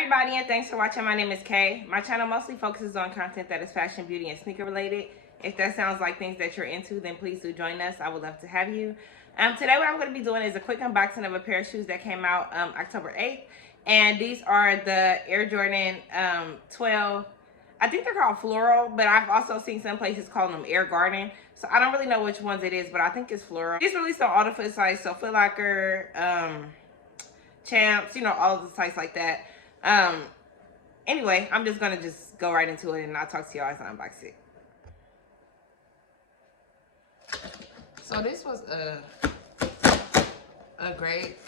everybody, and thanks for watching. My name is Kay. My channel mostly focuses on content that is fashion, beauty, and sneaker related. If that sounds like things that you're into, then please do join us. I would love to have you. Today what I'm going to be doing is a quick unboxing of a pair of shoes that came out October 8th. And these are the Air Jordan 12. I think they're called Floral, but I've also seen some places calling them Air Garden. So I don't really know which ones it is, but I think it's Floral. It's released on all the foot sites, so Foot Locker, Champs, you know, all of the sites like that. Anyway, I'm just gonna go right into it, and I'll talk to y'all as I unbox it. So this was a great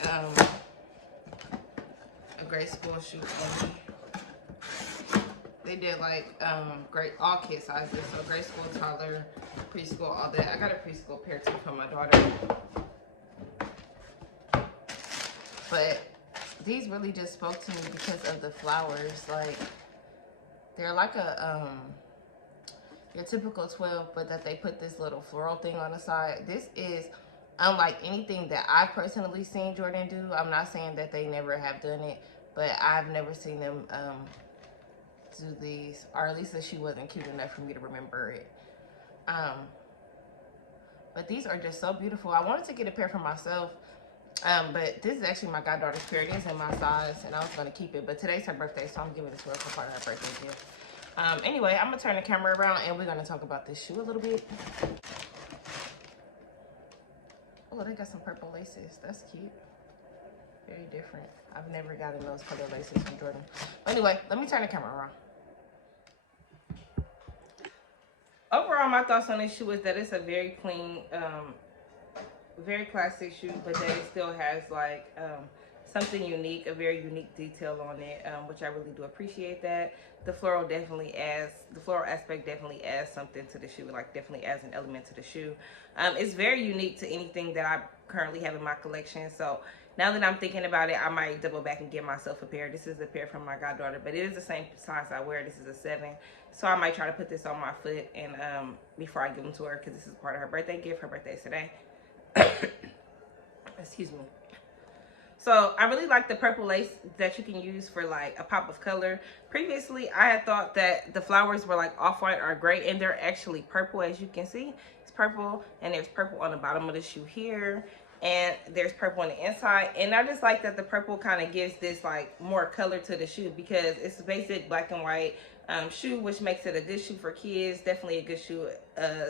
school shoe for me. They did like great all kid sizes, so grade school, toddler, preschool, all that. I got a preschool pair too for my daughter. But these really just spoke to me because of the flowers. Like, they're like a your typical 12, but that they put this little floral thing on the side. This is unlike anything that I've personally seen Jordan do. I'm not saying that they never have done it, but I've never seen them do these, or at least the shoe wasn't cute enough for me to remember it. But these are just so beautiful. I wanted to get a pair for myself, but this is actually my goddaughter's pair. It is in my size, and I was going to keep it, but today's her birthday, so I'm giving this to her for part of her birthday gift. Anyway, I'm going to turn the camera around, and we're going to talk about this shoe a little bit. Oh, they got some purple laces. That's cute. Very different. I've never gotten those color laces from Jordan. Anyway, let me turn the camera around. Overall, my thoughts on this shoe is that it's a very clean, very classic shoe, but that it still has like something unique, a very unique detail on it, which I really do appreciate that. The floral aspect definitely adds something to the shoe, like definitely adds an element to the shoe. It's very unique to anything that I currently have in my collection. So now that I'm thinking about it, I might double back and get myself a pair. This is a pair from my goddaughter, but it is the same size I wear. This is a 7. So I might try to put this on my foot and before I give them to her, because this is part of her birthday gift. Her birthday is today. Excuse me. So I really like the purple lace that you can use for like a pop of color. Previously, I had thought that the flowers were like off-white or gray, and they're actually purple. As you can see, it's purple, and there's purple on the bottom of the shoe here, and there's purple on the inside. And I just like that the purple kind of gives this like more color to the shoe, because it's a basic black and white shoe, which makes it a good shoe for kids. Definitely a good shoe,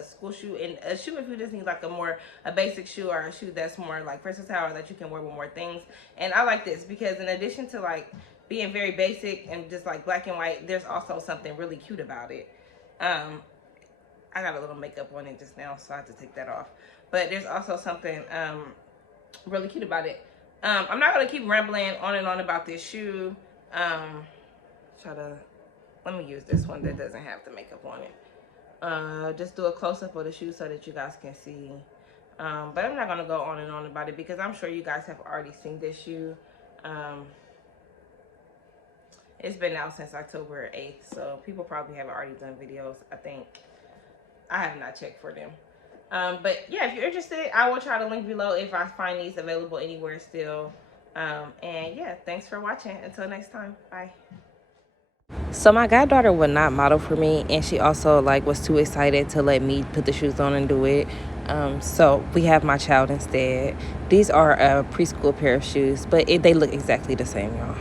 school shoe, and a shoe if you just need like a basic shoe, or a shoe that's more like versatile, or that you can wear with more things. And I like this because in addition to like being very basic and just like black and white, there's also something really cute about it. I got a little makeup on it just now, so I have to take that off. But there's also something really cute about it. I'm not gonna keep rambling on and on about this shoe. Let me use this one that doesn't have the makeup on it. Just do a close-up of the shoe so that you guys can see. But I'm not going to go on and on about it, because I'm sure you guys have already seen this shoe. It's been out since October 8th, so people probably have already done videos. I think I have not checked for them. But yeah, if you're interested, I will try to link below if I find these available anywhere still. And yeah, thanks for watching. Until next time, bye. So my goddaughter would not model for me, and she also like was too excited to let me put the shoes on and do it. So we have my child instead. These are a preschool pair of shoes, but they look exactly the same, y'all.